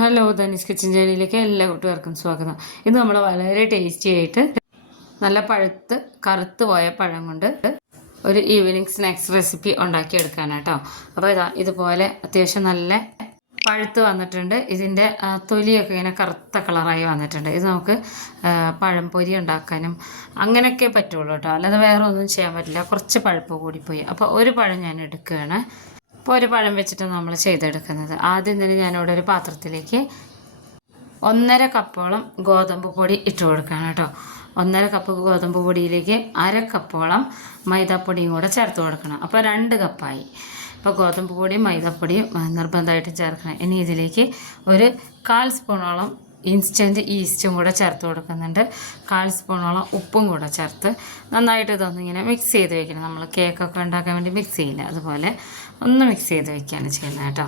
Hello Dhani's kitchen ജേണിയിലേക്ക് എല്ലാ കൂട്ടുകാർക്കും സ്വാഗതം. ഇന്ന് നമ്മൾ വളരെ ടേസ്റ്റി ആയിട്ട് നല്ല പഴുത്ത് കറുത്ത് പോയ പഴം കൊണ്ട് ഒരു ഈവനിങ് സ്നാക്സ് റെസിപ്പി ഉണ്ടാക്കിയെടുക്കാനാട്ടോ അപ്പോൾ ഇതാ ഇതുപോലെ അത്യാവശ്യം നല്ല പഴുത്ത് വന്നിട്ടുണ്ട്. ഇതിന്റെ തൊലിയൊക്കെ ഇങ്ങനെ കറുത്ത കളറായി വന്നിട്ടുണ്ട്. ഇത് നമുക്ക് പഴംപൊരി ഉണ്ടാക്കാനും അങ്ങനെയൊക്കെ പറ്റുള്ളൂ കേട്ടോ. അല്ലാതെ വേറെ ഒന്നും ചെയ്യാൻ പറ്റില്ല. കുറച്ച് പഴുപ്പ് കൂടിപ്പോയി. അപ്പോൾ ഒരു പഴം ഞാൻ എടുക്കുകയാണ്. അപ്പോൾ ഒരു പഴം വെച്ചിട്ട് നമ്മൾ ചെയ്തെടുക്കുന്നത്. ആദ്യം തന്നെ ഞാനിവിടെ ഒരു പാത്രത്തിലേക്ക് ഒന്നര കപ്പോളം ഗോതമ്പ് പൊടി ഇട്ട് കൊടുക്കണം കേട്ടോ. ഒന്നര കപ്പ് ഗോതമ്പ് പൊടിയിലേക്ക് അര കപ്പോളം മൈദാപ്പൊടിയും കൂടെ ചേർത്ത് കൊടുക്കണം. അപ്പോൾ രണ്ട് കപ്പായി. അപ്പോൾ ഗോതമ്പ് പൊടിയും മൈദാപ്പൊടിയും നിർബന്ധമായിട്ടും ചേർക്കണം. ഇനി ഇതിലേക്ക് ഒരു കാൽ സ്പൂണോളം ഇൻസ്റ്റന്റ് ഈസ്റ്റും കൂടെ ചേർത്ത് കൊടുക്കുന്നുണ്ട്. കാൽ സ്പൂണോളം ഉപ്പും കൂടെ ചേർത്ത് നന്നായിട്ട് ഇതൊന്നിങ്ങനെ മിക്സ് ചെയ്ത് വെക്കണം. നമ്മൾ കേക്കൊക്കെ ഉണ്ടാക്കാൻ വേണ്ടി മിക്സ് ചെയ്യില്ല. അതുപോലെ ഒന്ന് മിക്സ് ചെയ്ത് വെക്കുകയാണ് ചെയ്യുന്നത് കേട്ടോ.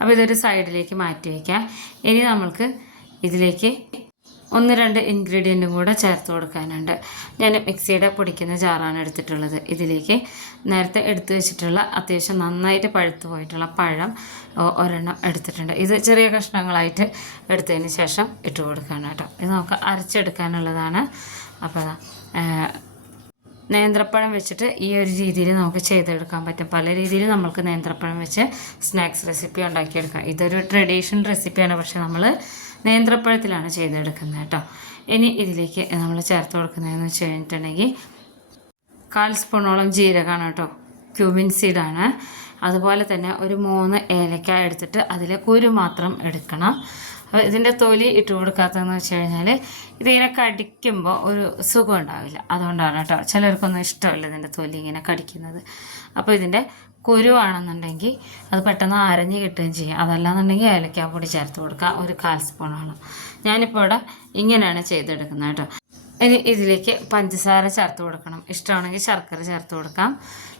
അപ്പോൾ ഇതൊരു സൈഡിലേക്ക് മാറ്റി വയ്ക്കാം ഇനി നമ്മൾക്ക് ഇതിലേക്ക് ഒന്ന് രണ്ട് ഇൻഗ്രീഡിയന്റും കൂടെ ചേർത്ത് കൊടുക്കാനുണ്ട്. ഞാൻ മിക്സിയുടെ പൊടിക്കുന്ന ജാറാണ് എടുത്തിട്ടുള്ളത്. ഇതിലേക്ക് നേരത്തെ എടുത്തു വെച്ചിട്ടുള്ള അത്യാവശ്യം നന്നായിട്ട് പഴുത്തു പോയിട്ടുള്ള പഴം ഒരെണ്ണം എടുത്തിട്ടുണ്ട്. ഇത് ചെറിയ കഷ്ണങ്ങളായിട്ട് എടുത്തതിന് ശേഷം ഇട്ട് കൊടുക്കുകയാണ് കേട്ടോ. ഇത് നമുക്ക് അരച്ചെടുക്കാനുള്ളതാണ്. അപ്പോൾ നേന്ത്രപ്പഴം വെച്ചിട്ട് ഈ ഒരു രീതിയിൽ നമുക്ക് ചെയ്തെടുക്കാൻ പറ്റും. പല രീതിയിൽ നമുക്ക് നേന്ത്രപ്പഴം വെച്ച് സ്നാക്സ് റെസിപ്പി ഉണ്ടാക്കിയെടുക്കാം. ഇതൊരു ട്രഡീഷണൽ റെസിപ്പിയാണ്. പക്ഷേ നമ്മൾ നേന്ത്രപ്പഴത്തിലാണ് ചെയ്തെടുക്കുന്നത് കേട്ടോ. ഇനി ഇതിലേക്ക് നമ്മൾ ചേർത്ത് കൊടുക്കുന്നതെന്ന് വെച്ച് കഴിഞ്ഞിട്ടുണ്ടെങ്കിൽ കാൽ സ്പൂണോളം ജീരകമാണ് കേട്ടോ. ക്യൂമിൻ സീഡാണ്. അതുപോലെ തന്നെ ഒരു മൂന്ന് ഏലക്ക എടുത്തിട്ട് അതിലെ കുരു മാത്രം എടുക്കണം. അപ്പോൾ ഇതിന്റെ തൊലി ഇട്ട് കൊടുക്കാത്തതെന്ന് വെച്ച് കഴിഞ്ഞാൽ ഇതിങ്ങനെ കടിക്കുമ്പോൾ ഒരു സുഖം ഉണ്ടാവില്ല. അതുകൊണ്ടാണ് കേട്ടോ ചിലർക്കൊന്നും ഇഷ്ടമല്ല ഇതിന്റെ തൊലി ഇങ്ങനെ കടിക്കുന്നത്. അപ്പോൾ ഇതിന്റെ കുരുവാണെന്നുണ്ടെങ്കിൽ അത് പെട്ടെന്ന് അരഞ്ഞ് കിട്ടുകയും ചെയ്യും. അതല്ലാന്നുണ്ടെങ്കിൽ ഏലക്കാപ്പൊടി ചേർത്ത് കൊടുക്കുക. ഒരു കാൽ സ്പൂണോളം ഞാനിപ്പോൾ ഇവിടെ ഇങ്ങനെയാണ് ചെയ്തെടുക്കുന്നത് കേട്ടോ. ഇനി ഇതിലേക്ക് പഞ്ചസാര ചേർത്ത് കൊടുക്കണം. ഇഷ്ടമാണെങ്കിൽ ശർക്കര ചേർത്ത് കൊടുക്കാം.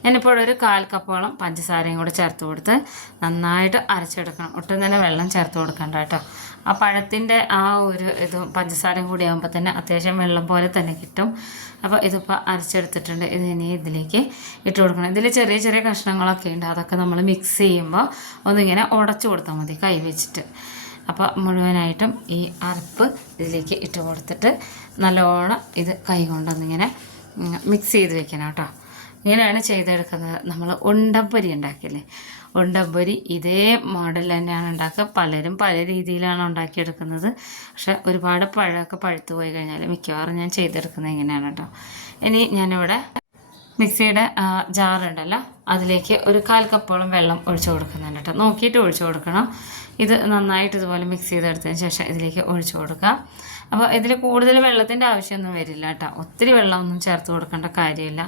ഞാനിപ്പോൾ ഒരു കാൽ കപ്പോളം പഞ്ചസാരയും കൂടെ ചേർത്ത് കൊടുത്ത് നന്നായിട്ട് അരച്ചെടുക്കണം. ഒട്ടും തന്നെ വെള്ളം ചേർത്ത് കൊടുക്കണ്ട കേട്ടോ. ആ പഴത്തിന്റെ ആ ഒരു ഇത് പഞ്ചസാരയും കൂടി ആകുമ്പോൾ തന്നെ അത്യാവശ്യം വെള്ളം പോലെ തന്നെ കിട്ടും. അപ്പോൾ ഇതിപ്പോൾ അരച്ചെടുത്തിട്ടുണ്ട്. ഇത് ഇനി ഇതിലേക്ക് ഇട്ട് കൊടുക്കണം. ഇതിൽ ചെറിയ ചെറിയ കഷ്ണങ്ങളൊക്കെ ഉണ്ട്. അതൊക്കെ നമ്മൾ മിക്സ് ചെയ്യുമ്പോൾ ഒന്നിങ്ങനെ ഉടച്ചു കൊടുത്താൽ മതി കൈ വെച്ചിട്ട്. അപ്പോൾ മുഴുവനായിട്ടും ഈ അരപ്പ് ഇതിലേക്ക് ഇട്ട് കൊടുത്തിട്ട് നല്ലോണം ഇത് കൈ കൊണ്ടൊന്നിങ്ങനെ മിക്സ് ചെയ്ത് വെക്കണം കേട്ടോ. ഇങ്ങനെയാണ് ചെയ്തെടുക്കുന്നത്. നമ്മൾ ഉണ്ടംപൊരി ഉണ്ടാക്കില്ലേ? ഉണ്ടംപൊരി ഇതേ മോഡൽ തന്നെയാണ് ഉണ്ടാക്കുക. പലരും പല രീതിയിലാണ് ഉണ്ടാക്കിയെടുക്കുന്നത്. പക്ഷെ ഒരുപാട് പഴമൊക്കെ പഴുത്തു പോയി കഴിഞ്ഞാൽ മിക്കവാറും ഞാൻ ചെയ്തെടുക്കുന്നത് ഇങ്ങനെയാണ് കേട്ടോ. ഇനി ഞാനിവിടെ മിക്സിയുടെ ജാറുണ്ടല്ലോ അതിലേക്ക് ഒരു കാൽ കപ്പോളം വെള്ളം ഒഴിച്ചു കൊടുക്കുന്നുണ്ട് കേട്ടോ. നോക്കിയിട്ട് ഒഴിച്ചു കൊടുക്കണം. ഇത് നന്നായിട്ട് ഇതുപോലെ മിക്സ് ചെയ്തെടുത്തതിന് ശേഷം ഇതിലേക്ക് ഒഴിച്ചു കൊടുക്കാം. അപ്പോൾ ഇതിൽ കൂടുതൽ വെള്ളത്തിന്റെ ആവശ്യമൊന്നും വരില്ല കേട്ടോ. ഒത്തിരി വെള്ളമൊന്നും ചേർത്ത് കൊടുക്കേണ്ട കാര്യമില്ല.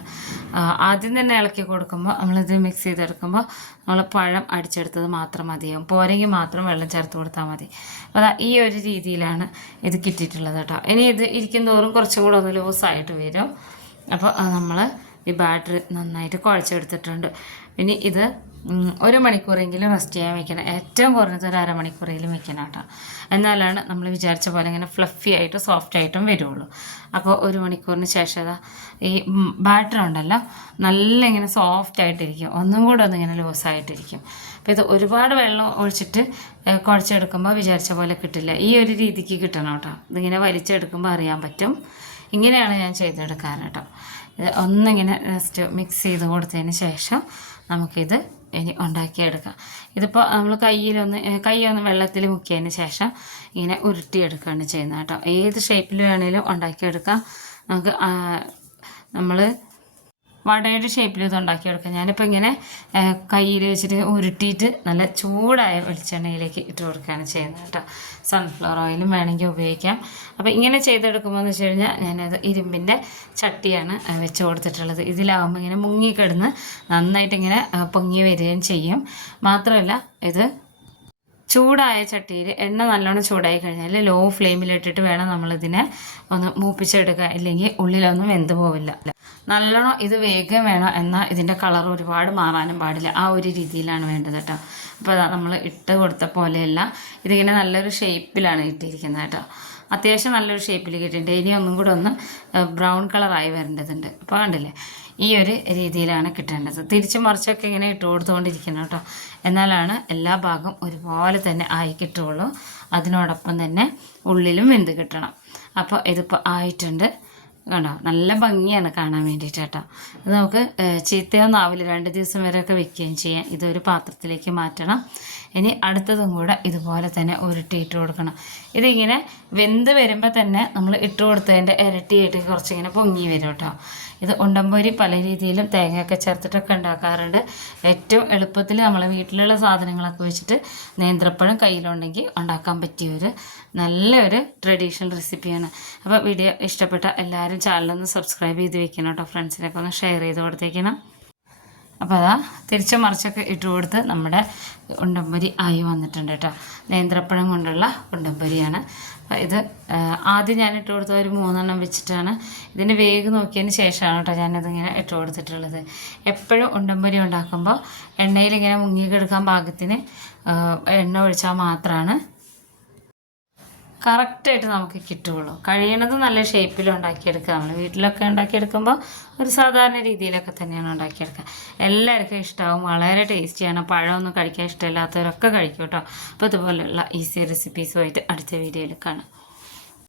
ആദ്യം തന്നെ ഇളക്കി കൊടുക്കുമ്പോൾ നമ്മളിത് മിക്സ് ചെയ്തെടുക്കുമ്പോൾ നമ്മൾ പഴം അടിച്ചെടുത്തത് മാത്രം മതിയാവും. പോരെങ്കിൽ മാത്രം വെള്ളം ചേർത്ത് കൊടുത്താൽ മതി. അപ്പോൾ ഈ ഒരു രീതിയിലാണ് ഇത് കിട്ടിയിട്ടുള്ളത് കേട്ടോ. ഇനി ഇത് ഇരിക്കും തോറും കുറച്ചും കൂടെ ഒന്ന് ലൂസായിട്ട് വരും. അപ്പോൾ നമ്മൾ ഈ ബാറ്ററി നന്നായിട്ട് കുഴച്ചെടുത്തിട്ടുണ്ട്. ഇനി ഇത് ഒരു മണിക്കൂറെങ്കിലും റെസ്റ്റ് ചെയ്യാൻ വെക്കണം. ഏറ്റവും കുറഞ്ഞത് ഒരു അരമണിക്കൂറെങ്കിലും വെക്കണം കേട്ടോ. എന്നാലാണ് നമ്മൾ വിചാരിച്ച പോലെ ഇങ്ങനെ ഫ്ലഫി ആയിട്ട് സോഫ്റ്റ് ആയിട്ടും വരുള്ളൂ. അപ്പോൾ ഒരു മണിക്കൂറിന് ശേഷം ഈ ബാറ്റർ ഉണ്ടല്ലോ. നല്ല ഇങ്ങനെ സോഫ്റ്റ് ആയിട്ടിരിക്കും. ഒന്നും കൂടെ ഒന്നിങ്ങനെ ലൂസായിട്ടിരിക്കും അപ്പോൾ ഇത് ഒരുപാട് വെള്ളം ഒഴിച്ചിട്ട് കുഴച്ചെടുക്കുമ്പോൾ വിചാരിച്ച പോലെ കിട്ടില്ല. ഈ ഒരു രീതിക്ക് കിട്ടണം കേട്ടോ. ഇതിങ്ങനെ വലിച്ചെടുക്കുമ്പോൾ അറിയാൻ പറ്റും. ഇങ്ങനെയാണ് ഞാൻ ചെയ്തെടുക്കാൻ കേട്ടോ. ഇത് ഒന്നിങ്ങനെ ജസ്റ്റ് മിക്സ് ചെയ്ത് കൊടുത്തതിന് ശേഷം നമുക്കിത് ഇനി ഉണ്ടാക്കിയെടുക്കാം. ഇതിപ്പോൾ നമ്മൾ കയ്യിലൊന്ന് കയ്യൊന്ന് വെള്ളത്തിൽ മുക്കിയതിന് ശേഷം ഇങ്ങനെ ഉരുട്ടിയെടുക്കുകയാണ് ചെയ്യുന്നത് കേട്ടോ. ഏത് ഷേപ്പിൽ വേണമെങ്കിലും ഉണ്ടാക്കിയെടുക്കാം. നമുക്ക് നമ്മൾ വടയുടെ ഷേപ്പിൽ ഇത് ഉണ്ടാക്കി ഉണ്ടാക്കിയെടുക്കാം ഞാനിപ്പോൾ ഇങ്ങനെ കയ്യിൽ വെച്ചിട്ട് ഉരുട്ടിയിട്ട് നല്ല ചൂടായ വെളിച്ചെണ്ണയിലേക്ക് ഇട്ട് കൊടുക്കുകയാണ് ചെയ്യുന്നത് കേട്ടോ. സൺഫ്ലവർ ഓയിലും വേണമെങ്കിൽ ഉപയോഗിക്കാം. അപ്പോൾ ഇങ്ങനെ ചെയ്തെടുക്കുമ്പോൾ എന്ന് വെച്ച് കഴിഞ്ഞാൽ ഞാനത് ഇരുമ്പിന്റെ ചട്ടിയാണ് വെച്ച് കൊടുത്തിട്ടുള്ളത്. ഇതിലാവുമ്പോൾ ഇങ്ങനെ മുങ്ങിക്കിടന്ന് നന്നായിട്ട് ഇങ്ങനെ പൊങ്ങി വരികയും ചെയ്യും. മാത്രമല്ല ഇത് ചൂടായ ചട്ടിയിൽ എണ്ണ നല്ലോണം ചൂടായി കഴിഞ്ഞാൽ ലോ ഫ്ലെയിമിലിട്ടിട്ട് വേണം നമ്മളിതിനെ ഒന്ന് മൂപ്പിച്ചെടുക്കുക. ഇല്ലെങ്കിൽ ഉള്ളിലൊന്നും വെന്ത് പോവില്ല. നല്ലോണം ഇത് വേഗം വേണം എന്നാൽ ഇതിന്റെ കളർ ഒരുപാട് മാറാനും പാടില്ല. ആ ഒരു രീതിയിലാണ് വേണ്ടത് കേട്ടോ. അപ്പോൾ നമ്മൾ ഇട്ട് കൊടുത്ത പോലെയല്ല ഇതിങ്ങനെ നല്ലൊരു ഷേപ്പിലാണ് ഇട്ടിരിക്കുന്നത് കേട്ടോ. അത്യാവശ്യം നല്ലൊരു ഷേപ്പിൽ കിട്ടിയിട്ടുണ്ട്. ഇനി ഒന്നും കൂടെ ഒന്ന് ബ്രൗൺ കളറായി വരേണ്ടതുണ്ട്. അപ്പോൾ കണ്ടില്ലേ ഈ ഒരു രീതിയിലാണ് കിട്ടേണ്ടത്. തിരിച്ചു മറിച്ചൊക്കെ ഇങ്ങനെ ഇട്ട് കൊടുത്തുകൊണ്ടിരിക്കണം കേട്ടോ. എന്നാലാണ് എല്ലാ ഭാഗം ഒരുപോലെ തന്നെ ആയി കിട്ടുള്ളൂ അതിനോടൊപ്പം തന്നെ ഉള്ളിലും വെന്ത് കിട്ടണം. അപ്പോൾ ഇതിപ്പോൾ ആയിട്ടുണ്ട്. കണ്ടോ? നല്ല ഭംഗിയാണ് കാണാൻ വേണ്ടിയിട്ട് കേട്ടോ. ഇത് നമുക്ക് ചീത്തയോ ആവില്ല രണ്ട് ദിവസം വരെയൊക്കെ വെക്കുകയും ചെയ്യാം. ഇതൊരു പാത്രത്തിലേക്ക് മാറ്റണം. ഇനി അടുത്തതും കൂടെ ഇതുപോലെ തന്നെ ഉരുട്ടിയിട്ട് കൊടുക്കണം. ഇതിങ്ങനെ വെന്ത് വരുമ്പോൾ തന്നെ നമ്മൾ ഇട്ട് കൊടുത്തതിന്റെ ഇരട്ടിയായിട്ട് കുറച്ചിങ്ങനെ പൊങ്ങി വരും കേട്ടോ. ഇത് ഉണ്ടംപൊരി പല രീതിയിലും തേങ്ങയൊക്കെ ചേർത്തിട്ടൊക്കെ ഉണ്ടാക്കാറുണ്ട്. ഏറ്റവും എളുപ്പത്തിൽ നമ്മളെ വീട്ടിലുള്ള സാധനങ്ങളൊക്കെ വെച്ചിട്ട് നേന്ത്രപ്പഴം കയ്യിലുണ്ടെങ്കിൽ ഉണ്ടാക്കാൻ പറ്റിയ ഒരു നല്ലൊരു ട്രഡീഷണൽ റെസിപ്പിയാണ്. അപ്പോൾ വീഡിയോ ഇഷ്ടപ്പെട്ട എല്ലാവരും ചാനലൊന്ന് സബ്സ്ക്രൈബ് ചെയ്ത് വെക്കണം കേട്ടോ. ഫ്രണ്ട്സിനൊക്കെ ഒന്ന് ഷെയർ ചെയ്ത് കൊടുത്തേക്കണം. അപ്പോൾ അതാ തിരിച്ച മറിച്ചൊക്കെ ഇട്ട് കൊടുത്ത് നമ്മുടെ ഉണ്ടമ്പരി ആയി വന്നിട്ടുണ്ട് കേട്ടോ. നേന്ത്രപ്പഴം കൊണ്ടുള്ള ഉണ്ടംപരിയാണ് ഇത് ആദ്യം ഞാൻ ഇട്ട് കൊടുത്ത ഒരു മൂന്നെണ്ണം വെച്ചിട്ടാണ്. ഇതിന്റെ വേഗം നോക്കിയതിന് ശേഷമാണ് കേട്ടോ ഞാനിതിങ്ങനെ ഇട്ട് കൊടുത്തിട്ടുള്ളത്. എപ്പോഴും ഉണ്ടമ്പരി ഉണ്ടാക്കുമ്പോൾ എണ്ണയിലിങ്ങനെ മുങ്ങിക്കെടുക്കാൻ പാകത്തിന് എണ്ണ ഒഴിച്ചാൽ മാത്രമാണ് കറക്റ്റായിട്ട് നമുക്ക് കിട്ടുകയുള്ളൂ കഴിയണത് നല്ല ഷേപ്പിൽ ഉണ്ടാക്കിയെടുക്കുക. നമ്മൾ വീട്ടിലൊക്കെ ഉണ്ടാക്കിയെടുക്കുമ്പോൾ ഒരു സാധാരണ രീതിയിലൊക്കെ തന്നെയാണ് ഉണ്ടാക്കിയെടുക്കുക. എല്ലാവർക്കും ഇഷ്ടമാവും വളരെ ടേസ്റ്റിയാണ്. പഴമൊന്നും കഴിക്കാൻ ഇഷ്ടമില്ലാത്തവരൊക്കെ കഴിക്കും കേട്ടോ. അപ്പോൾ ഇതുപോലെയുള്ള ഈസി റെസിപ്പീസുമായിട്ട് അടുത്ത വീഡിയോയിൽ കാണാം.